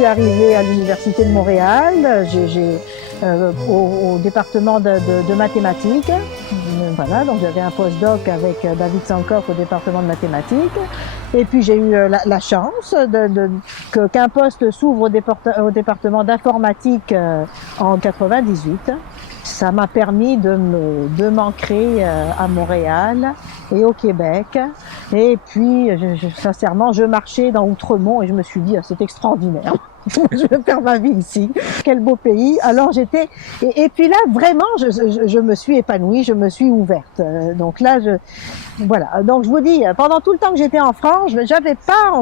suis arrivée à l'Université de Montréal, au département de mathématiques. Voilà, donc j'avais un postdoc avec David Sankoff au département de mathématiques. Et puis j'ai eu la chance qu'un poste s'ouvre au département d'informatique en 98. Ça m'a permis de m'ancrer à Montréal et au Québec. Et puis, sincèrement, je marchais dans Outremont et je me suis dit, c'est extraordinaire. Je vais faire ma vie ici. Quel beau pays. Alors et puis là, vraiment, je me suis épanouie, je me suis ouverte. Donc là, voilà. Donc je vous dis, pendant tout le temps que j'étais en France, j'avais pas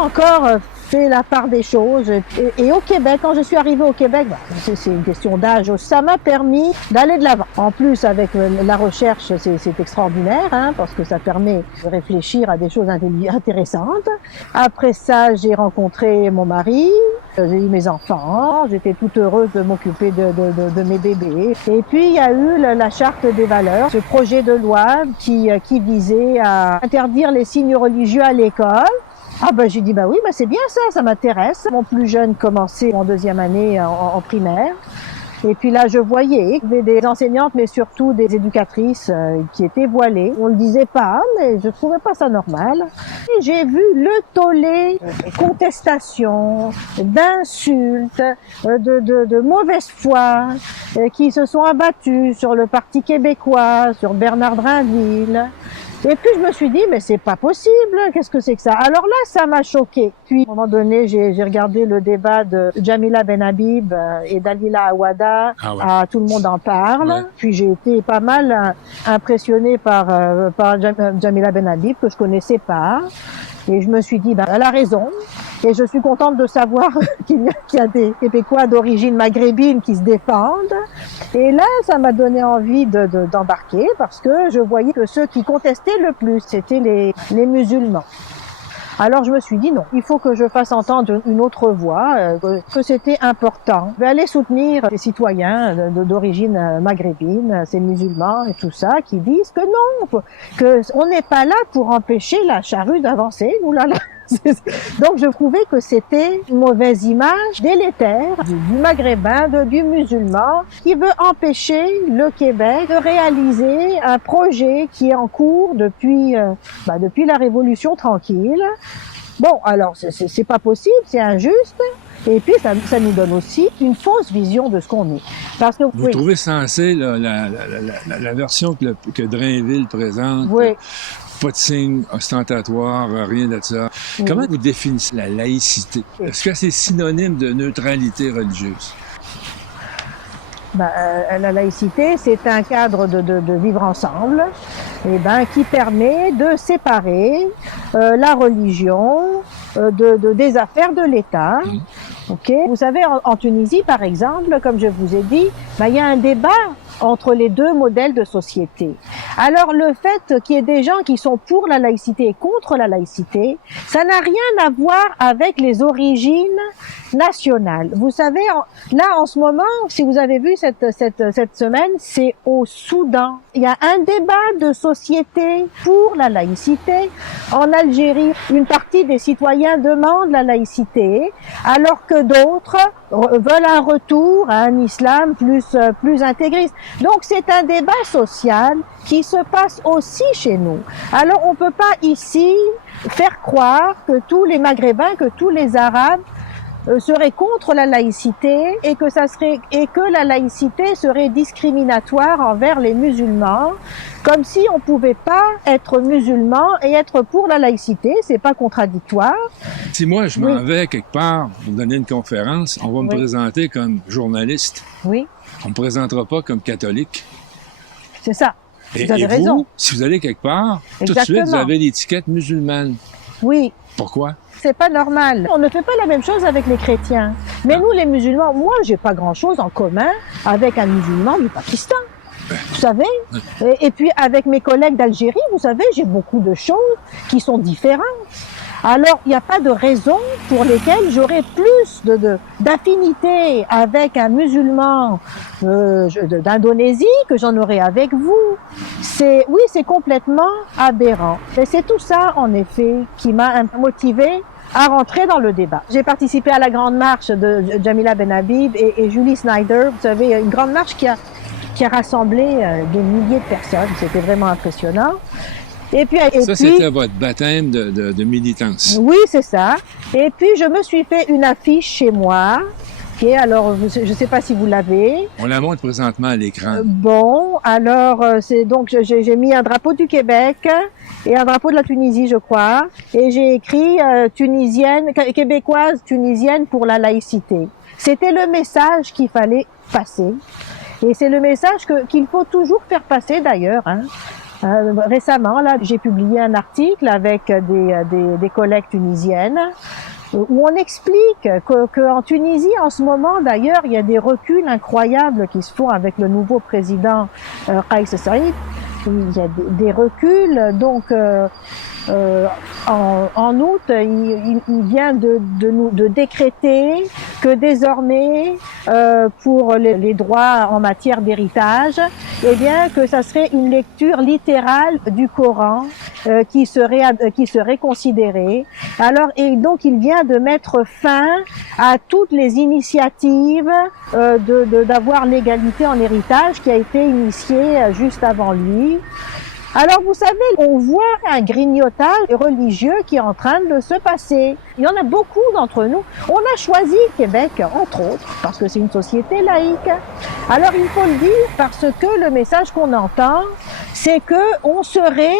encore fait la part des choses. Et au Québec, quand je suis arrivée au Québec, c'est une question d'âge, ça m'a permis d'aller de l'avant. En plus, avec la recherche, c'est extraordinaire, parce que ça permet de réfléchir à des choses intéressantes. Après ça, j'ai rencontré mon mari, j'ai eu mes enfants, j'étais toute heureuse de m'occuper de mes bébés. Et puis, il y a eu la Charte des valeurs, ce projet de loi qui visait à interdire les signes religieux à l'école. J'ai dit, oui, c'est bien ça m'intéresse. Mon plus jeune commençait en deuxième année en primaire. Et puis là, je voyais des enseignantes, mais surtout des éducatrices qui étaient voilées. On le disait pas, mais je trouvais pas ça normal. Et j'ai vu le tollé de contestations, d'insultes, de mauvaise foi qui se sont abattus sur le Parti québécois, sur Bernard Drinville. Et puis je me suis dit, mais c'est pas possible, qu'est-ce que c'est que ça? Alors là, ça m'a choquée. Puis à un moment donné, j'ai regardé le débat de Jamila Benhabib et Dalila Awada. Ah ouais. Tout le monde en parle. Ouais. Puis j'ai été pas mal impressionnée par Jamila Benhabib, que je connaissais pas. Et je me suis dit, elle a raison. Et je suis contente de savoir qu'il y a des Québécois d'origine maghrébine qui se défendent. Et là, ça m'a donné envie d'embarquer parce que je voyais que ceux qui contestaient le plus, c'était les musulmans. Alors je me suis dit non, il faut que je fasse entendre une autre voix, que c'était important. Je vais aller soutenir les citoyens d'origine maghrébine, ces musulmans et tout ça, qui disent que non, que on n'est pas là pour empêcher la charrue d'avancer. Oulala. Donc je trouvais que c'était une mauvaise image délétère du maghrébin, du musulman, qui veut empêcher le Québec de réaliser un projet qui est en cours depuis la Révolution tranquille. Bon, alors c'est pas possible, c'est injuste. Et puis ça nous donne aussi une fausse vision de ce qu'on est. Parce que vous trouvez sensé la version que Drainville présente? Oui. Pas de signe ostentatoire, rien de ça. Oui. Comment vous définissez la laïcité? Est-ce que c'est synonyme de neutralité religieuse? La laïcité, c'est un cadre de vivre ensemble, qui permet de séparer la religion des affaires de l'État. Okay. Vous savez, en Tunisie, par exemple, comme je vous ai dit, il y a un débat entre les deux modèles de société. Alors le fait qu'il y ait des gens qui sont pour la laïcité et contre la laïcité, ça n'a rien à voir avec les origines nationales. Vous savez, là en ce moment, si vous avez vu cette semaine, c'est au Soudan. Il y a un débat de société pour la laïcité. En Algérie, une partie des citoyens demandent la laïcité, alors que d'autres veulent un retour à un islam plus intégriste. Donc c'est un débat social qui se passe aussi chez nous. Alors on peut pas ici faire croire que tous les Maghrébins, que tous les Arabes seraient contre la laïcité et que la laïcité serait discriminatoire envers les musulmans, comme si on pouvait pas être musulman et être pour la laïcité, c'est pas contradictoire. Si moi je m'en vais quelque part pour donner une conférence, on va me présenter comme journaliste. Oui. On me présentera pas comme catholique. C'est ça. Vous avez raison. Vous, si vous allez quelque part, tout de suite vous avez l'étiquette musulmane. Oui. Pourquoi? C'est pas normal. On ne fait pas la même chose avec les chrétiens. Mais nous, les musulmans, moi, j'ai pas grand-chose en commun avec un musulman du Pakistan. Vous savez? Et puis, avec mes collègues d'Algérie, vous savez, j'ai beaucoup de choses qui sont différentes. Alors, il n'y a pas de raison pour lesquelles j'aurais plus d'affinité avec un musulman d'Indonésie que j'en aurais avec vous. C'est complètement aberrant. Et c'est tout ça, en effet, qui m'a motivé à rentrer dans le débat. J'ai participé à la grande marche de Jamila Benhabib et Julie Snyder. Vous savez, une grande marche qui a rassemblé des milliers de personnes. C'était vraiment impressionnant. Et puis, c'était votre baptême de militance. Oui, c'est ça. Et puis, je me suis fait une affiche chez moi. Okay, alors, je ne sais pas si vous l'avez. On la montre présentement à l'écran. Bon, alors, c'est donc, j'ai mis un drapeau du Québec et un drapeau de la Tunisie, je crois. Et j'ai écrit québécoise, tunisienne pour la laïcité. C'était le message qu'il fallait passer. Et c'est le message qu'il faut toujours faire passer, d'ailleurs, hein. Récemment, là, j'ai publié un article avec des collègues tunisiennes où on explique qu'en Tunisie, en ce moment, d'ailleurs, il y a des reculs incroyables qui se font avec le nouveau président Kais Saied. Il y a des reculs, donc en août, il vient de décréter que désormais, pour les droits en matière d'héritage, eh bien que ça serait une lecture littérale du Coran qui serait considérée. Alors, et donc il vient de mettre fin à toutes les initiatives d'avoir l'égalité en héritage qui a été initiée juste avant lui. Alors, vous savez, on voit un grignotage religieux qui est en train de se passer. Il y en a beaucoup d'entre nous. On a choisi Québec, entre autres, parce que c'est une société laïque. Alors, il faut le dire parce que le message qu'on entend, c'est que on serait,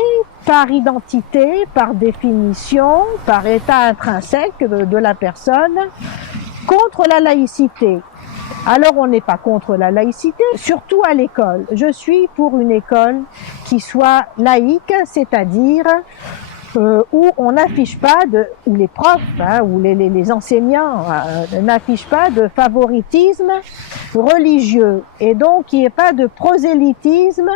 par identité, par définition, par état intrinsèque de la personne, contre la laïcité. Alors, on n'est pas contre la laïcité, surtout à l'école. Je suis pour une école qui soit laïque, c'est-à-dire où on n'affiche pas où les profs, où les enseignants n'affichent pas de favoritisme religieux, et donc il n'y ait pas de prosélytisme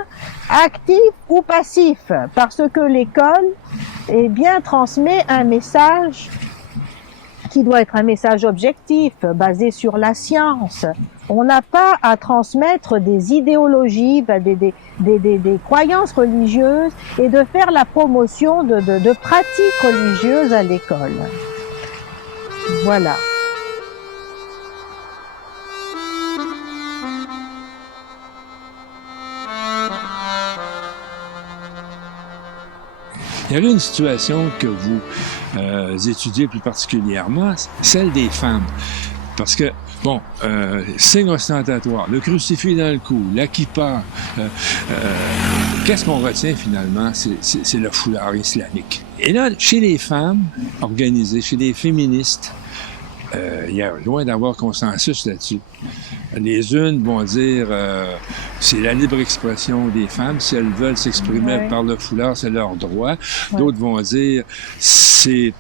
actif ou passif, parce que l'école, eh bien, transmet un message qui doit être un message objectif, basé sur la science. On n'a pas à transmettre des idéologies, des croyances religieuses et de faire la promotion de pratiques religieuses à l'école. Voilà. Il y avait une situation que vous étudiez plus particulièrement, celle des femmes. Parce que, bon, signe ostentatoire, le crucifix dans le cou, la kippa, qu'est-ce qu'on retient finalement? C'est le foulard islamique. Et là, chez les femmes organisées, chez les féministes, il y a loin d'avoir consensus là-dessus. Les unes vont dire c'est la libre expression des femmes. Si elles veulent s'exprimer par le foulard, c'est leur droit. D'autres vont dire c'est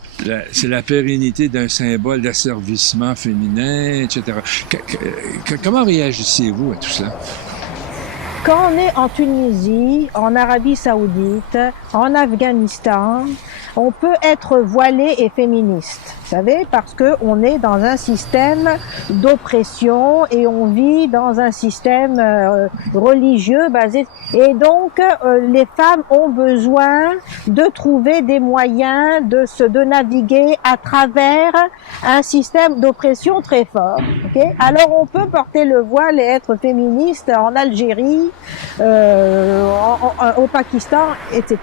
la pérennité d'un symbole d'asservissement féminin, etc. Comment réagissez-vous à tout ça? Quand on est en Tunisie, en Arabie Saoudite, en Afghanistan, on peut être voilé et féministe, vous savez, parce que on est dans un système d'oppression et on vit dans un système religieux basé. Et donc, les femmes ont besoin de trouver des moyens de naviguer à travers un système d'oppression très fort. Okay? Alors, on peut porter le voile et être féministe en Algérie, au Pakistan, etc.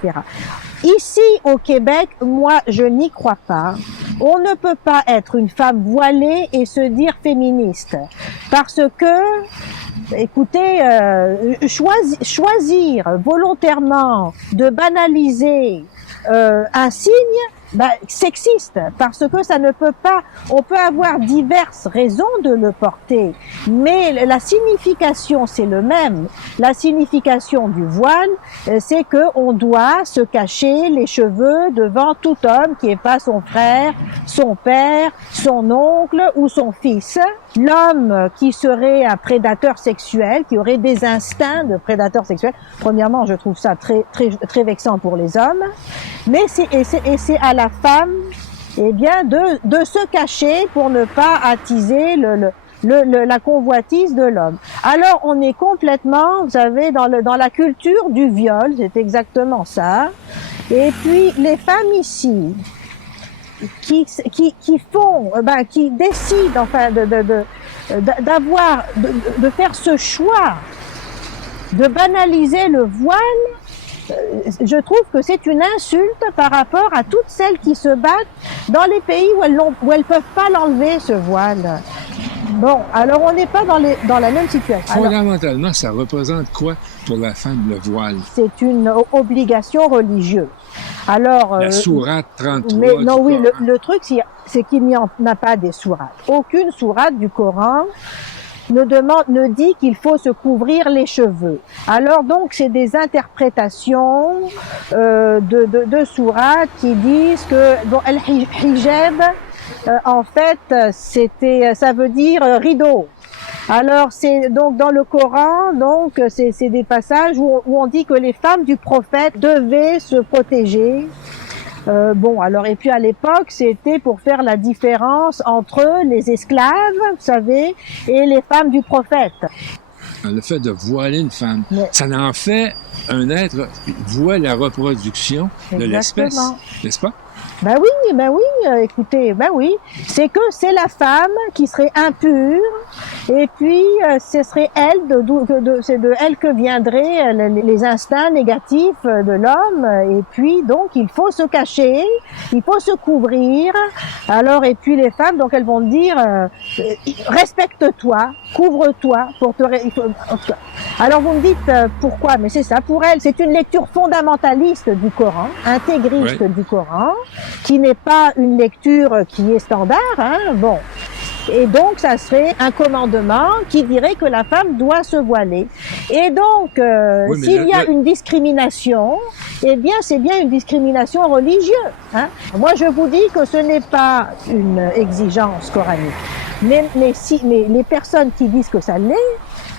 Ici, au Québec, moi, je n'y crois pas. On ne peut pas être une femme voilée et se dire féministe. Parce que, écoutez, choisir volontairement de banaliser un signe, sexiste, parce que ça ne peut pas, on peut avoir diverses raisons de le porter, mais la signification c'est le même. La signification du voile, c'est que on doit se cacher les cheveux devant tout homme qui est pas son frère, son père, son oncle ou son fils. L'homme qui serait un prédateur sexuel, qui aurait des instincts de prédateur sexuel, premièrement, je trouve ça très vexant pour les hommes, mais c'est à la femme, eh bien, de se cacher pour ne pas attiser la convoitise de l'homme. Alors, on est complètement, vous savez, dans la culture du viol, c'est exactement ça. Et puis, les femmes ici, qui décident enfin de faire ce choix de banaliser le voile, je trouve que c'est une insulte par rapport à toutes celles qui se battent dans les pays où elles peuvent pas l'enlever, ce voile. Bon, alors on n'est pas dans la même situation. Fondamentalement, ça représente quoi pour la femme, le voile? C'est une obligation religieuse. Alors, la sourate 33 mais, non, du oui, Coran. le truc, c'est qu'il n'y en a pas des sourates. Aucune sourate du Coran ne dit qu'il faut se couvrir les cheveux. Alors donc c'est des interprétations de sourates qui disent que bon, al-hijab en fait ça veut dire rideau. Alors c'est donc dans le Coran, donc c'est des passages où on dit que les femmes du prophète devaient se protéger. Bon, alors et puis à l'époque, c'était pour faire la différence entre les esclaves, vous savez, et les femmes du prophète. Le fait de voiler une femme, ça en fait un être qui voit la reproduction de l'espèce, n'est-ce pas? Ben oui, écoutez, ben oui, c'est que c'est la femme qui serait impure, et puis ce serait elle, c'est de elle que viendraient les instincts négatifs de l'homme, et puis donc il faut se cacher, il faut se couvrir. Alors et puis les femmes, donc elles vont dire respecte-toi, couvre-toi pour te. Alors vous me dites pourquoi? Mais c'est ça pour elles, c'est une lecture fondamentaliste du Coran, intégriste du Coran, qui n'est pas une lecture qui est standard, hein, bon. Et donc, ça serait un commandement qui dirait que la femme doit se voiler. Et donc, s'il y a une discrimination, eh bien, c'est bien une discrimination religieuse. Hein. Moi, je vous dis que ce n'est pas une exigence coranique. Mais les personnes qui disent que ça l'est,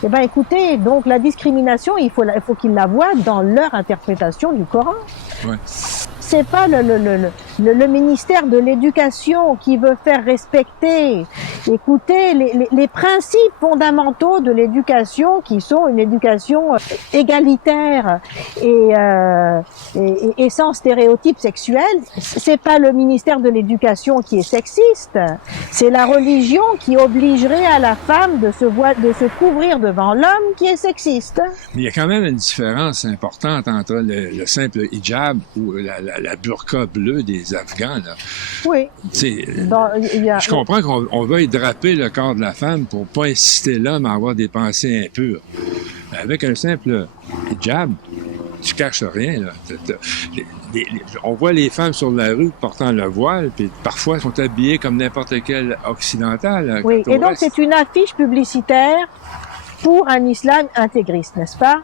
eh ben, écoutez, donc la discrimination, il faut qu'ils la voient dans leur interprétation du Coran. Ouais. C'est pas le ministère de l'Éducation qui veut faire respecter, écoutez, les principes fondamentaux de l'éducation qui sont une éducation égalitaire et sans stéréotypes sexuels. C'est pas le ministère de l'Éducation qui est sexiste, c'est la religion qui obligerait à la femme de se couvrir devant l'homme qui est sexiste. Mais il y a quand même une différence importante entre le simple hijab ou la burqa bleue des Afghans. Là. Oui. Je comprends qu'on veuille draper le corps de la femme pour pas inciter l'homme à avoir des pensées impures. Mais avec un simple hijab, tu caches rien. Là. On voit les femmes sur la rue portant le voile, puis parfois elles sont habillées comme n'importe quel occidental. Oui, et donc c'est une affiche publicitaire pour un islam intégriste, n'est-ce pas?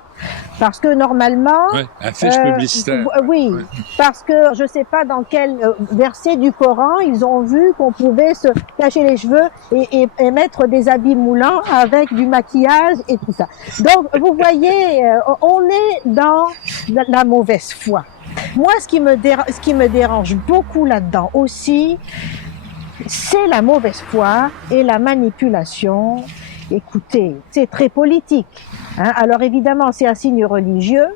Parce que normalement... Oui, affiche publicitaire. Oui, parce que je sais pas dans quel verset du Coran ils ont vu qu'on pouvait se cacher les cheveux et mettre des habits moulants avec du maquillage et tout ça. Donc, vous voyez, on est dans la mauvaise foi. Moi, ce qui me dérange beaucoup là-dedans aussi, c'est la mauvaise foi et la manipulation. Écoutez, c'est très politique. Hein. Alors évidemment, c'est un signe religieux,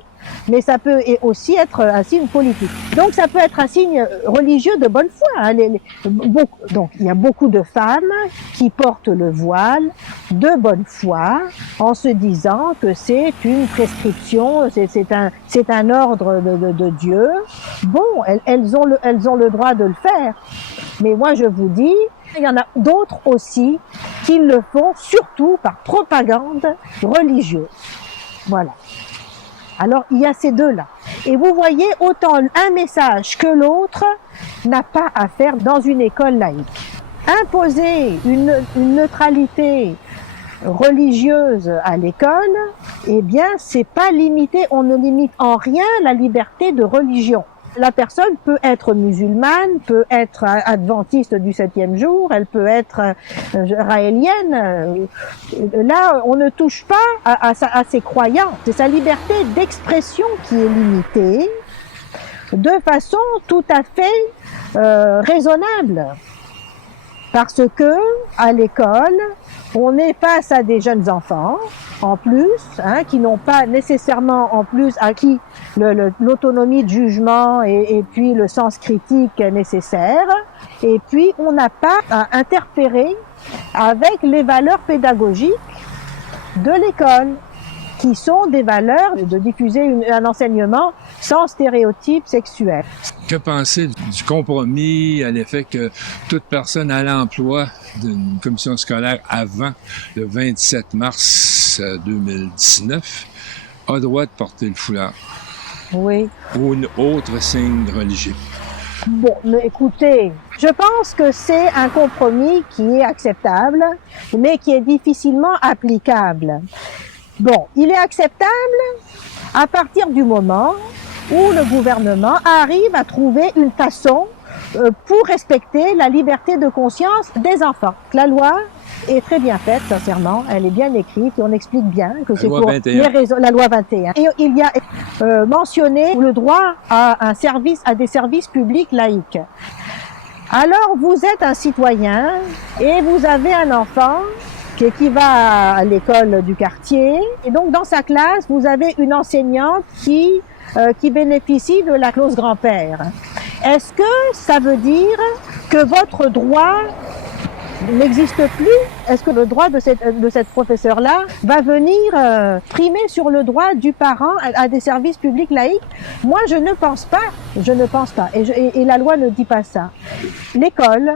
mais ça peut aussi être un signe politique. Donc ça peut être un signe religieux de bonne foi. Hein. Donc il y a beaucoup de femmes qui portent le voile de bonne foi en se disant que c'est une prescription, c'est un ordre de Dieu. Bon, elles ont le droit de le faire. Mais moi je vous dis, il y en a d'autres aussi qui le font surtout par propagande religieuse. Voilà. Alors, il y a ces deux-là. Et vous voyez, autant un message que l'autre n'a pas à faire dans une école laïque. Imposer une neutralité religieuse à l'école, eh bien, c'est pas limité, on ne limite en rien la liberté de religion. La personne peut être musulmane, peut être adventiste du 7e jour, elle peut être raélienne. Là, on ne touche pas à ses croyances. C'est sa liberté d'expression qui est limitée de façon tout à fait raisonnable. Parce que, à l'école, On est face à des jeunes enfants, en plus, qui n'ont pas nécessairement en plus acquis l'autonomie de jugement et puis le sens critique nécessaire. Et puis, on n'a pas à interférer avec les valeurs pédagogiques de l'école, qui sont des valeurs de diffuser un enseignement sans stéréotypes sexuels. Que penser du compromis à l'effet que toute personne à l'emploi d'une commission scolaire avant le 27 mars 2019 a droit de porter le foulard? Oui. Ou un autre signe religieux? Bon, mais écoutez, je pense que c'est un compromis qui est acceptable, mais qui est difficilement applicable. Bon, il est acceptable à partir du moment où le gouvernement arrive à trouver une façon pour respecter la liberté de conscience des enfants. La loi est très bien faite, sincèrement, elle est bien écrite et on explique bien que c'est pour les raisons, la loi 21. Et il y a mentionné le droit à des services publics laïques. Alors, vous êtes un citoyen et vous avez un enfant qui va à l'école du quartier. Et donc, dans sa classe, vous avez une enseignante qui bénéficie de la clause grand-père. Est-ce que ça veut dire que votre droit n'existe plus? Est-ce que le droit de cette professeure-là va venir primer sur le droit du parent à des services publics laïques? Moi, je ne pense pas. Je ne pense pas. Et la loi ne dit pas ça. L'école,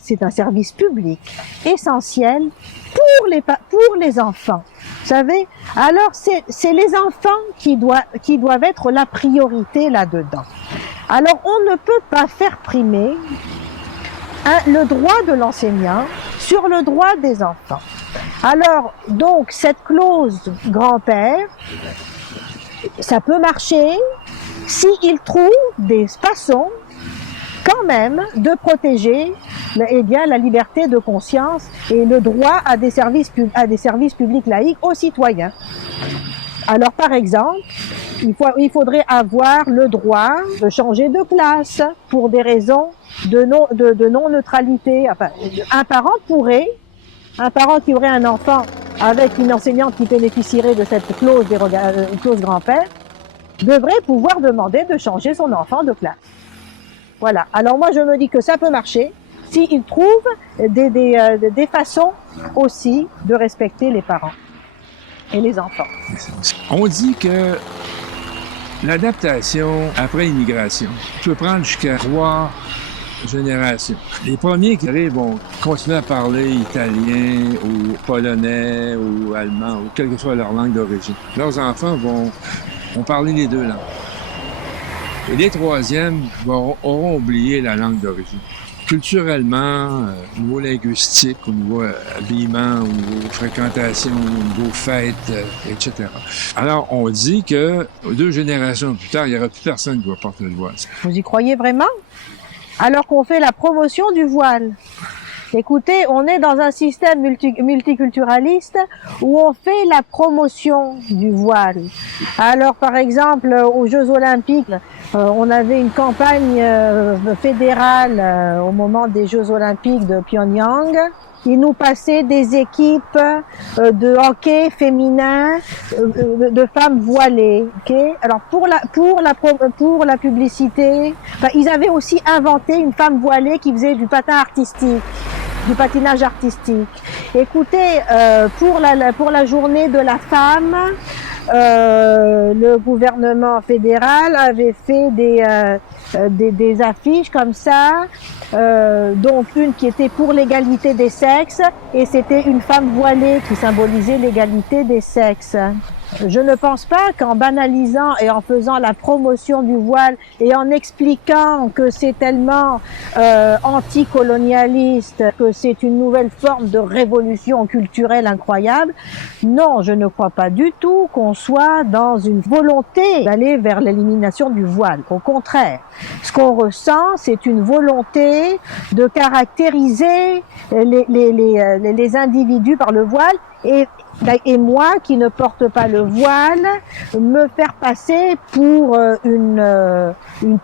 c'est un service public essentiel pour les enfants. Vous savez? Alors, c'est les enfants qui doivent être la priorité là-dedans. Alors, on ne peut pas faire primer le droit de l'enseignant sur le droit des enfants. Alors, donc, cette clause grand-père, ça peut marcher s'il trouve des façons quand même de protéger la liberté de conscience et le droit à des services publics laïques aux citoyens. Alors, par exemple, il faudrait avoir le droit de changer de classe pour des raisons de non-neutralité. Enfin, un parent qui aurait un enfant avec une enseignante qui bénéficierait de cette clause grand-père, devrait pouvoir demander de changer son enfant de classe. Voilà. Alors moi, je me dis que ça peut marcher s'ils trouvent des façons aussi de respecter les parents et les enfants. On dit que l'adaptation après l'immigration peut prendre jusqu'à 3 générations. Les premiers qui arrivent vont continuer à parler italien ou polonais ou allemand ou quelle que soit leur langue d'origine. Leurs enfants vont parler les deux langues. Et les troisièmes auront oublié la langue d'origine. Culturellement, au niveau linguistique, au niveau habillement, au niveau fréquentation, au niveau fêtes, etc. Alors, on dit que 2 générations plus tard, il n'y aura plus personne qui va porter le voile. Vous y croyez vraiment? Alors qu'on fait la promotion du voile. Écoutez, on est dans un système multiculturaliste où on fait la promotion du voile. Alors, par exemple, aux Jeux Olympiques, on avait une campagne fédérale au moment des Jeux Olympiques de Pyongyang. Ils nous passaient des équipes de hockey féminin de femmes voilées. Okay? Alors pour la publicité, ils avaient aussi inventé une femme voilée qui faisait du patinage artistique. Écoutez, pour la journée de la femme, le gouvernement fédéral avait fait des affiches comme ça, dont une qui était pour l'égalité des sexes, et c'était une femme voilée qui symbolisait l'égalité des sexes. Je ne pense pas qu'en banalisant et en faisant la promotion du voile et en expliquant que c'est tellement anticolonialiste, que c'est une nouvelle forme de révolution culturelle incroyable, non, je ne crois pas du tout qu'on soit dans une volonté d'aller vers l'élimination du voile. Au contraire, ce qu'on ressent, c'est une volonté de caractériser les individus par le voile et et moi qui ne porte pas le voile, me faire passer pour une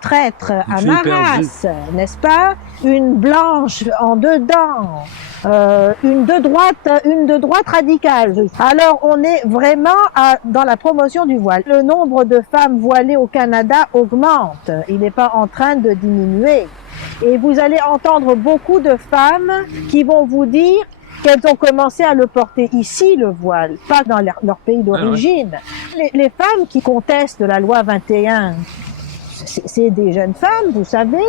traître à ma race, n'est-ce pas? Une blanche en dedans, une de droite radicale. Alors on est vraiment dans la promotion du voile. Le nombre de femmes voilées au Canada augmente, il n'est pas en train de diminuer. Et vous allez entendre beaucoup de femmes qui vont vous dire qu'elles ont commencé à le porter ici, le voile, pas dans leur pays d'origine. Les femmes qui contestent la loi 21, c'est des jeunes femmes, vous savez,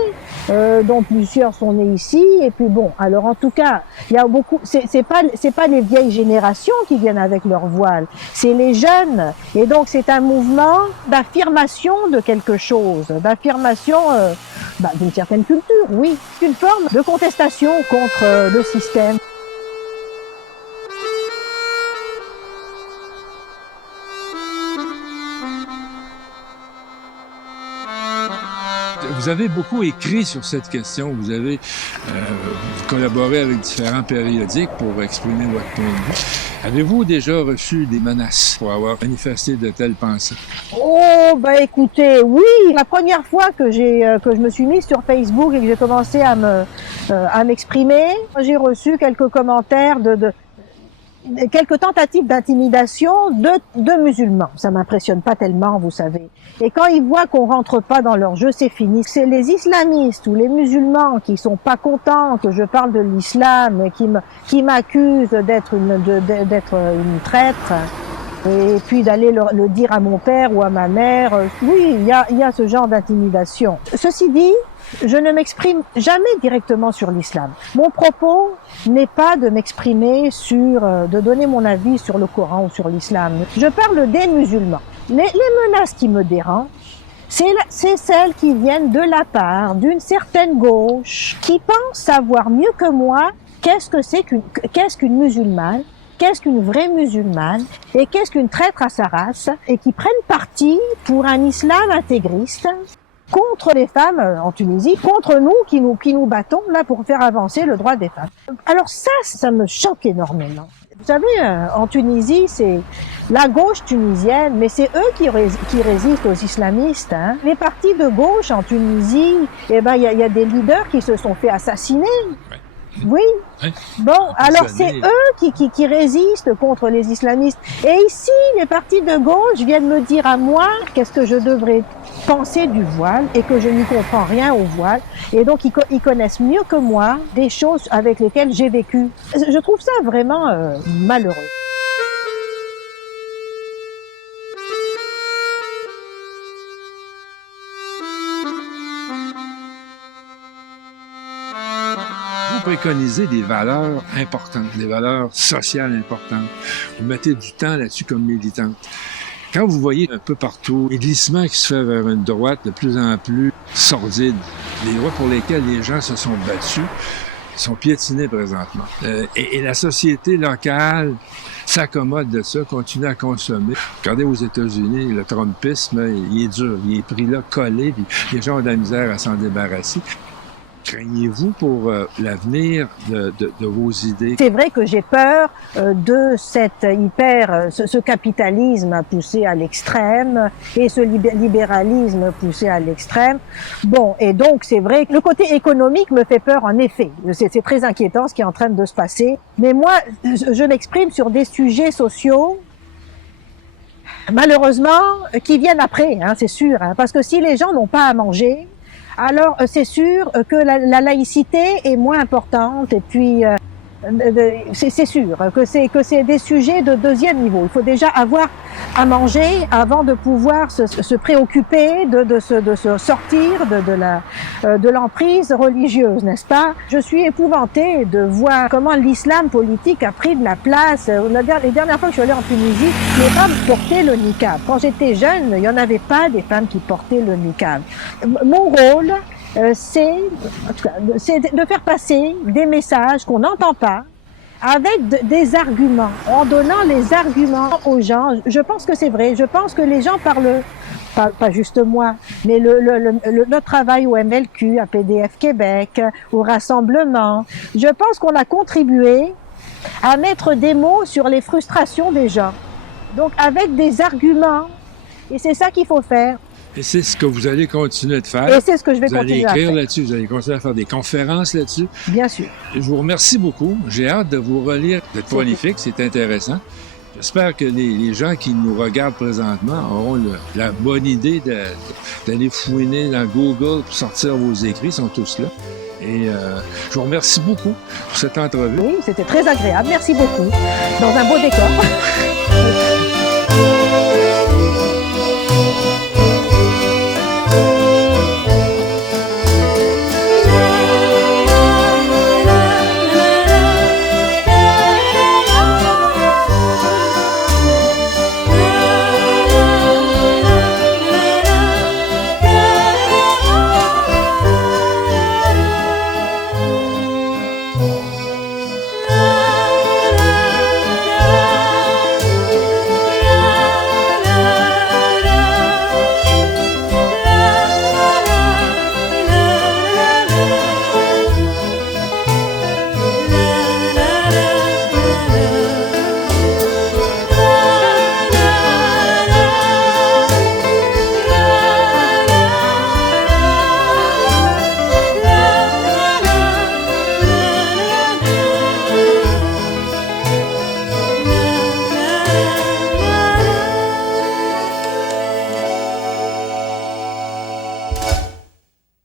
dont plusieurs sont nées ici. Et puis bon, alors en tout cas, il y a beaucoup. C'est pas les vieilles générations qui viennent avec leur voile, c'est les jeunes. Et donc c'est un mouvement d'affirmation de quelque chose, d'affirmation d'une certaine culture, oui, une forme de contestation contre le système. Vous avez beaucoup écrit sur cette question. Vous avez collaboré avec différents périodiques pour exprimer votre point de vue. Avez-vous déjà reçu des menaces pour avoir manifesté de telles pensées? Oh, écoutez, oui. La première fois que je me suis mise sur Facebook et que j'ai commencé à m'exprimer, j'ai reçu quelques commentaires quelques tentatives d'intimidation de musulmans. Ça m'impressionne pas tellement, vous savez. Et quand ils voient qu'on rentre pas dans leur jeu, c'est fini. C'est les islamistes ou les musulmans qui sont pas contents que je parle de l'islam et qui m'accusent d'être une traître. Et puis d'aller le dire à mon père ou à ma mère. Oui, il y a ce genre d'intimidation. Ceci dit, je ne m'exprime jamais directement sur l'islam. Mon propos n'est pas de m'exprimer de donner mon avis sur le Coran ou sur l'islam. Je parle des musulmans. Les menaces qui me dérangent, c'est celles qui viennent de la part d'une certaine gauche qui pense savoir mieux que moi qu'est-ce qu'une musulmane, qu'est-ce qu'une vraie musulmane et qu'est-ce qu'une traître à sa race, et qui prennent parti pour un islam intégriste contre les femmes en Tunisie, contre nous qui nous battons là pour faire avancer le droit des femmes. Alors ça me choque énormément. Vous savez, en Tunisie, c'est la gauche tunisienne, mais c'est eux qui résistent aux islamistes. Hein. Les partis de gauche en Tunisie, il y a des leaders qui se sont fait assassiner. Oui. Bon, alors c'est eux qui résistent contre les islamistes. Et ici, les partis de gauche viennent me dire à moi qu'est-ce que je devrais penser du voile et que je n'y comprends rien au voile. Et donc, ils connaissent mieux que moi des choses avec lesquelles j'ai vécu. Je trouve ça vraiment malheureux. Vous préconisez des valeurs importantes, des valeurs sociales importantes. Vous mettez du temps là-dessus comme militante. Quand vous voyez un peu partout les glissements qui se fait vers une droite de plus en plus sordide, les droits pour lesquels les gens se sont battus sont piétinés présentement. Et la société locale s'accommode de ça, continue à consommer. Regardez aux États-Unis, le trumpisme, il est dur, il est pris là, collé, puis les gens ont de la misère à s'en débarrasser. Craignez-vous pour l'avenir de vos idées? C'est vrai que j'ai peur de ce capitalisme poussé à l'extrême et ce libéralisme poussé à l'extrême. Bon, et donc c'est vrai que le côté économique me fait peur en effet. C'est très inquiétant ce qui est en train de se passer. Mais moi, je m'exprime sur des sujets sociaux malheureusement qui viennent après, hein, c'est sûr. Hein, parce que si les gens n'ont pas à manger, alors c'est sûr que la laïcité est moins importante et puis c'est sûr que c'est des sujets de deuxième niveau. Il faut déjà avoir à manger avant de pouvoir se préoccuper de se sortir de l'emprise religieuse, n'est-ce pas? Je suis épouvantée de voir comment l'islam politique a pris de la place. Les dernières fois que je suis allée en Tunisie, les femmes portaient le niqab. Quand j'étais jeune, il n'y en avait pas des femmes qui portaient le niqab. Mon rôle, c'est de faire passer des messages qu'on n'entend pas avec des arguments, en donnant les arguments aux gens. Je pense que c'est vrai, je pense que les gens parlent, pas juste moi, mais notre travail au MLQ, à PDF Québec, au Rassemblement, je pense qu'on a contribué à mettre des mots sur les frustrations des gens. Donc avec des arguments. Et c'est ça qu'il faut faire. Et c'est ce que vous allez continuer de faire. Et c'est ce que je vais Vous allez continuer à écrire faire. là-dessus, vous allez continuer à faire des conférences là-dessus. Bien sûr. Je vous remercie beaucoup. J'ai hâte de vous relire. Vous êtes prolifique, c'est intéressant. J'espère que les gens qui nous regardent présentement auront la bonne idée d'aller fouiner dans Google pour sortir vos écrits. Ils sont tous là. Et je vous remercie beaucoup pour cette entrevue. Oui, c'était très agréable. Merci beaucoup. Dans un beau décor.